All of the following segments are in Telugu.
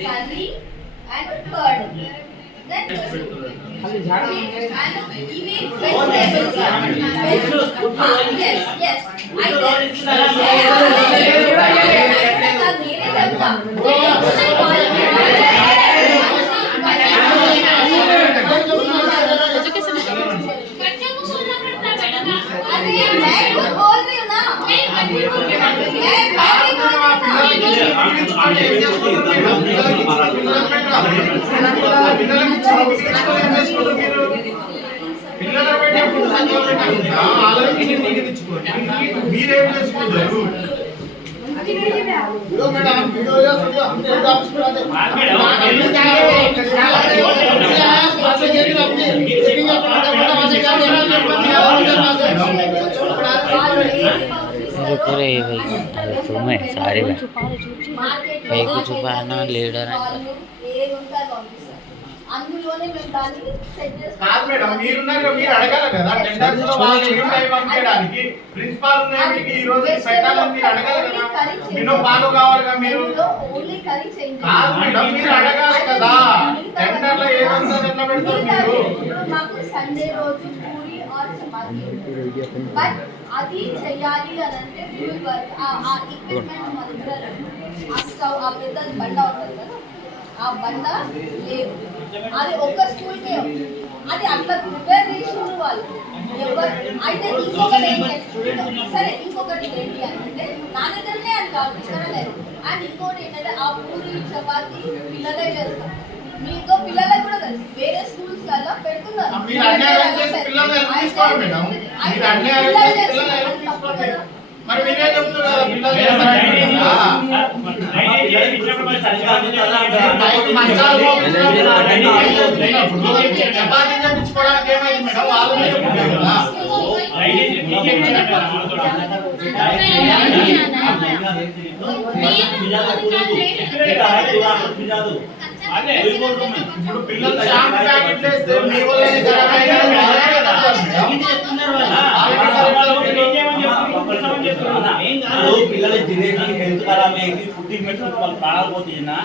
curry and curd. Then and even vegetables. Yes. మీరేం చేసుకుంటారు? सारी छुपाना लीडर అందులోనే మేము దాన్ని సెట్ చేస్తాం. కాదు మేడం, మీరున్నారు, మీరు అడగాలి కదా టెండర్స్ లో వాళ్ళు ఏం టైం పంపించడానికి. ప్రిన్సిపాల్ ఉన్నాయి, మీకు ఈ రోజు పెట్టాలని మీరు అడగాలి కదా. మీరు పాలు కావాలిగా, మీరు ఓన్లీ కర్రీ చేంజ్ కాదు మేడం, మీరు అడగాలి కదా. టెండర్ లో ఏ వస్తుంది ఎట్లా పెడతారు మీరు? మాకు సండే రోజు పూరి ఆర్ చపాతీ, బట్ అది చేయాలి అని అంటే ఆ ఈక్విప్మెంట్ మన దగ్గర ఆ స్టవ్, ఆ పెద్ద బండ ఉంటుంది కదా, ఆ బండ లేదు. అది ఒక్క స్కూల్కే, అది అట్లా ప్రిపేర్ చేసిన వాళ్ళు ఎవరు. అయితే ఇంకొకటి సరే, ఇంకొకటి ఏంటి అంటే నా దగ్గరనే అది కాదు, ఇక్కడ లేదు. అండ్ ఇంకోటి ఏంటంటే ఆ పూరి చపాతి పిల్లలే చేస్తారు. మీకు పిల్లలకు కూడా తెలుసు, వేరే స్కూల్స్ లలో పెడుతున్నారు. మరి మీరే చెప్తున్నారు పిల్లలు చేస్తారని కదా. చపాతీ చెప్పించుకోవడానికి ఏమైంది మేడం? వాళ్ళు చెప్తున్నారు కదా. ఇప్పుడు పిల్లలు షాంపూ ప్యాకెట్లు వేస్తే మీ వాళ్ళని పిల్లల జనరేషన్ హెల్త్ ఖరాబ్ అయింది, ఫుడ్ ఇన్ఫెక్షన్ వాళ్ళ ప్రాణాలు పోతున్నా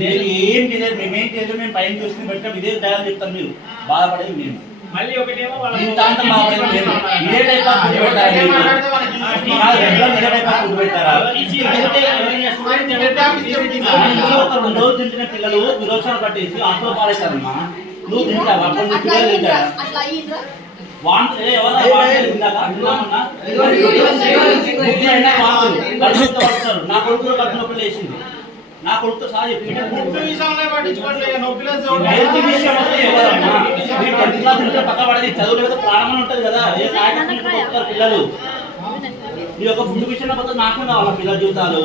నేను ఏం చేయలేదు, మేమేం చేయలేదు, మేము పైన చూసుకుని పెట్టినా ఇదే డైలాగ్ చెప్తాను. మీరు బాధపడేది మేము మళ్ళీ ఒకటేమో ఇదే టైప్ ఆఫ్ ఫుడ్ పెట్టారా? రెండు రోజులు తింటున్న పిల్లలు విరోచన పట్టేసి ఆటో పాడేస్తారమ్మా. నువ్వు తింటావా? పిల్లలు తింటారా? నా కొడుకు కట్టినప్పుడు లేచింది, నా కొడుకు సహా చెప్పింది. పక్క పడేది చదువు లేదా ప్రాణం ఉంటది కదా, పిల్లలు ఈ యొక్క ఫుడ్ విషయంలో పోతే నాకు కావాలి పిల్లల జీవితాలు.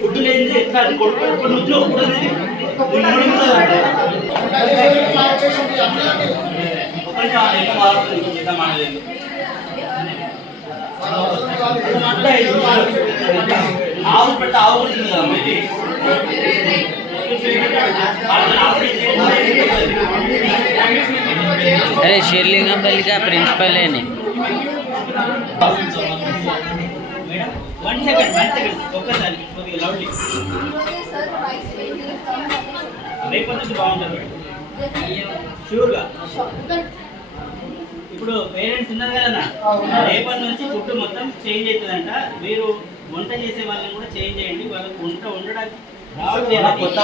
ఫుడ్ లేదు ఎట్లా కొడుకు ఉద్యోగం కూడా ఆవు పెట్ట ఆవు కూడా తింది కదమ్మా ఇది. अरे शेरलिंगमपल्ली का प्रिंसिपल है नहीं. వన్ సెకండ్ ఒక్కసారి కొద్దిగా లౌడ్లీ. రేపటి నుంచి బాగుంటుంది షూర్గా. ఇప్పుడు పేరెంట్స్ ఉన్నారు కదన్నా, రేపటి నుంచి ఫుడ్ మొత్తం చేంజ్ అవుతుందంట. మీరు వంట చేసే వాళ్ళని కూడా చేంజ్ చేయండి. వాళ్ళకి వంట ఉండడానికి కొత్త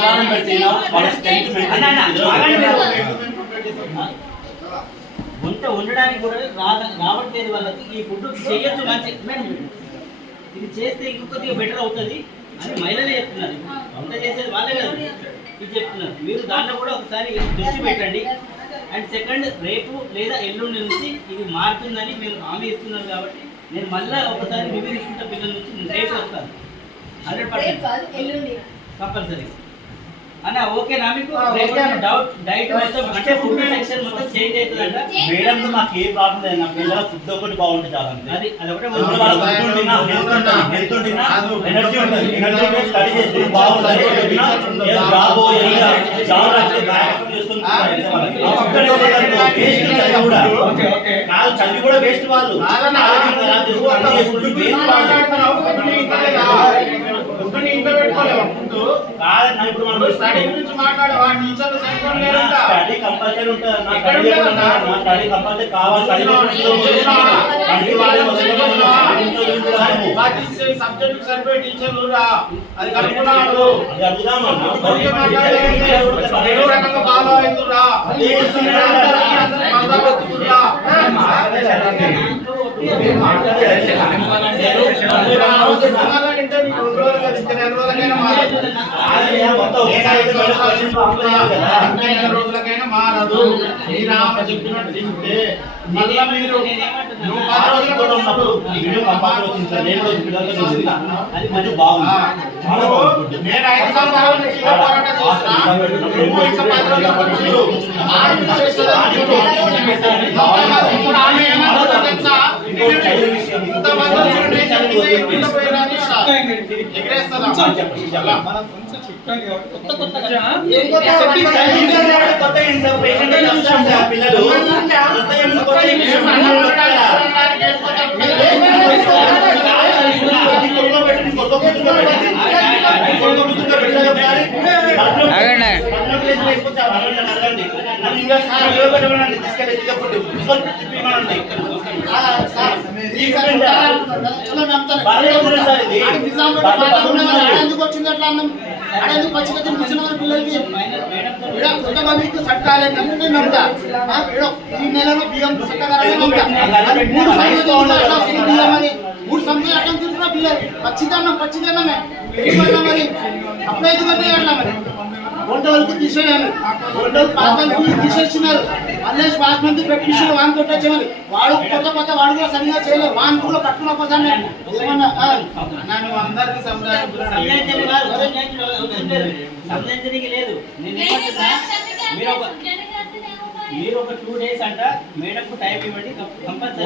వంట ఉండడానికి కూడా రావట్లేదు వాళ్ళకి. ఈ ఫుడ్ చేయొచ్చు మంచి, ఇది చేస్తే ఇంకొద్దిగా బెటర్ అవుతుంది అని మహిళలే చెప్తున్నారు. వంట చేసేది వాళ్ళే కదా ఇది చెప్తున్నారు. మీరు దాంట్లో కూడా ఒకసారి దృష్టి పెట్టండి. అండ్ సెకండ్, రేపు లేదా ఎల్లుండి నుంచి ఇది మారుతుందని మీరు హామీ ఇస్తున్నారు కాబట్టి నేను మళ్ళీ ఒకసారి రివ్యూ తీసుకుంటా. పిల్లల నుంచి నేను రేపు వస్తాను 100% కంపల్సరీ అన్న. ఓకేనా మీకు? డౌట్ డైట్ మొత్తం అంటే ఫుడ్ సెక్షన్ మొత్తం చేంజ్ అవుతుందంట. మేడం మాకు ఏ ప్రాబ్లం లేదు, నా పిల్లల ఫుడ్ ఒకటి బాగుంటుంది చాలా. అది ఒకటే ఎనర్జీ ఉంటుంది, ఎనర్జీ స్టడీ చేసి బాగుంటుంది. చల్లి కూడా వేస్ట్ వాళ్ళు ఫుడ్ ని ఇంట్లో పెట్టుకోలేవా ఫుడ్ కాదన్నా ఇప్పుడు మనం స్టడీ గురించి మాట్లాడవా టీచర్లు సరిపోని లేదంట స్టడీ కంపల్సరీ ఉంటుంది నా స్టడీ కంపల్సరీ కావాలి సబ్జెక్ట్ సరిపోయే టీచర్లు అది కనుక్కున్నాడు అది అడుగుదామన్నా ఏదో రకంగా ఫాలో అవుతుర్రా రోజులకైనా మారదు మీరు ఆమె చెప్పినట్టు తింటే మళ్ళా మీరు నువ్వు 10 రోజులు కూడా ఉన్నప్పుడు వీడియో కంపల్సరీ వచ్చింది సార్ నేను రోజు పిల్లలతో చూసిన అది కొంచెం బాగుంది చాలా బాగుంది నేను 5 సంవత్సరాల నుంచి ఇలా పోరాటం చేస్తున్నా నువ్వు ఇంకా 10 రోజులు పడుతుంది ఇప్పుడు ఆమె ఏమంటుందో తెలుసా ఇంతమంది చూడండి చెప్పింది ఎక్కడ పోయినా ఎగరేస్తుందా పిల్లలు ఎందుకు వచ్చింది అట్లా అన్నం ఎందుకు పచ్చిగా తినిపించిన పిల్లలకి కొంతమందికి సట్టాలే నేను నమ్ముతా ఈ నెలలో బియ్యం చక్కగా నమ్ముతా 3 సంవత్సరాలు బియ్యం అని 3 సంవత్సరాలు అట్లా తింటున్నా పిల్లలు పచ్చిదన్నమే మరి అప్పుడే ఎందుకంటే అట్లా మరి వంటలకు తీసేయాలి వంటలు పాత్రలు తీసేస్తున్నారు మళ్ళీ బాస్మతి పెట్టించారు వాన్ కొట్టొచ్చామని వాడు కొత్త వాడు కూడా సరిగా చేయలేదు వాన్ కూడా పట్టుకున్న కోసం ఏమన్నా నువ్వు అందరికీ సంబంధించడానికి లేదు నేను ఏమంటున్నా మీరు ఒక 2 days అంట మేడంకు టైం ఇవ్వండి కంపల్సరీ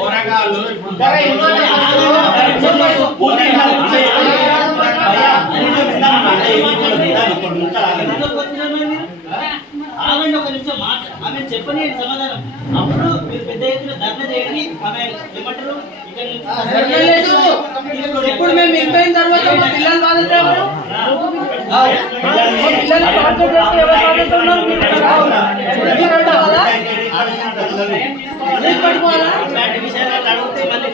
ఆగండి ఒక నిమిషం ఆమె చెప్పని సమాధానం అప్పుడు మీరు పెద్ద ఎత్తున ధర్నా చేయండి ఆమె ఏమంటారు ఇప్పుడు మేము ఇంపైన తర్వాత మా పిల్లలు బాధిత ఎవరు పిల్లలు టార్చర్ చేస్తే ఎవరు బాధిత ఉన్నారు మీరు పట్టుకోవాలా ఇలాంటి విషయాలు అడిగితే మళ్ళీ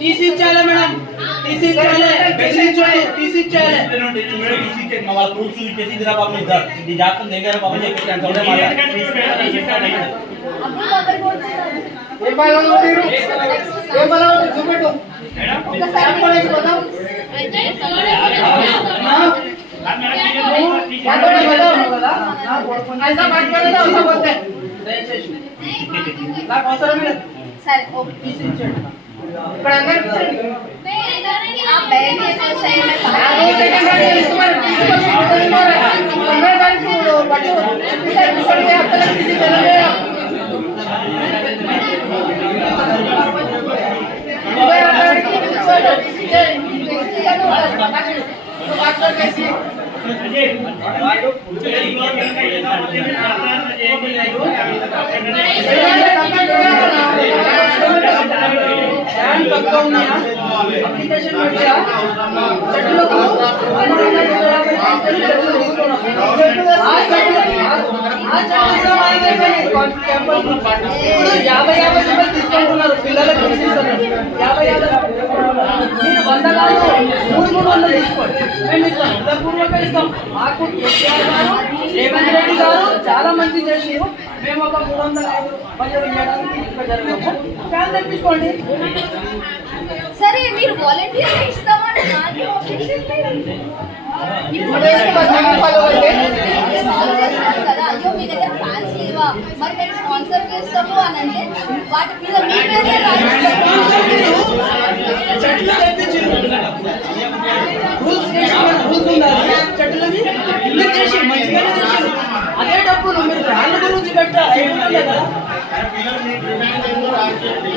టీసీ ఇచ్చాలే మేడం టీసీ ఇచ్చాలే బెదిరించాలి టీసీ ఇచ్చాలే వాళ్ళ ప్రూఫ్స్ ఇచ్చేసి ఇదిరా పాపం ఇద్దరు ఇది జాతకం దగ్గర పాపం చెప్పేసి అంత ఉండే మాట చూపెట్టు నాకు అవసరం లేదు సరే టీసీ ఇచ్చాడు ఇప్పుడు అందరికి ఆ బెడ్ తీసుకుంటున్నారు పిల్లలకు మీరు 100 కాదు 300 తీసుకోండి మేము ఇస్తాం పూర్వక ఇస్తాం మాకు కేసీఆర్ గారు రేవంత్ రెడ్డి గారు చాలా మంచి చేసారు మేము ఒక 305 మంది జరగము ఫ్యాన్ తెప్పించుకోండి సరే మీరు వాలంటీర్ ఇస్తామని నాకు ఆబ్జెక్షన్ లేదు కదా అయ్యో మీ దగ్గర ఫ్యాన్స్ లేవా మరి మేము స్పాన్సర్ చేస్తాము అని అంటే వాటి మీద మీ పేరే చెట్లు తెప్పించారు రూల్స్ ఉండాలి చెట్లని ఇల్లు చేసి మంచిగానే చేసారు అదే డబ్బులు అవును మీరు ఫ్యాన్ గురించి పెట్టాలి కదా. పిల్లలు మీ డిమాండ్ ఏందో రాసేయండి.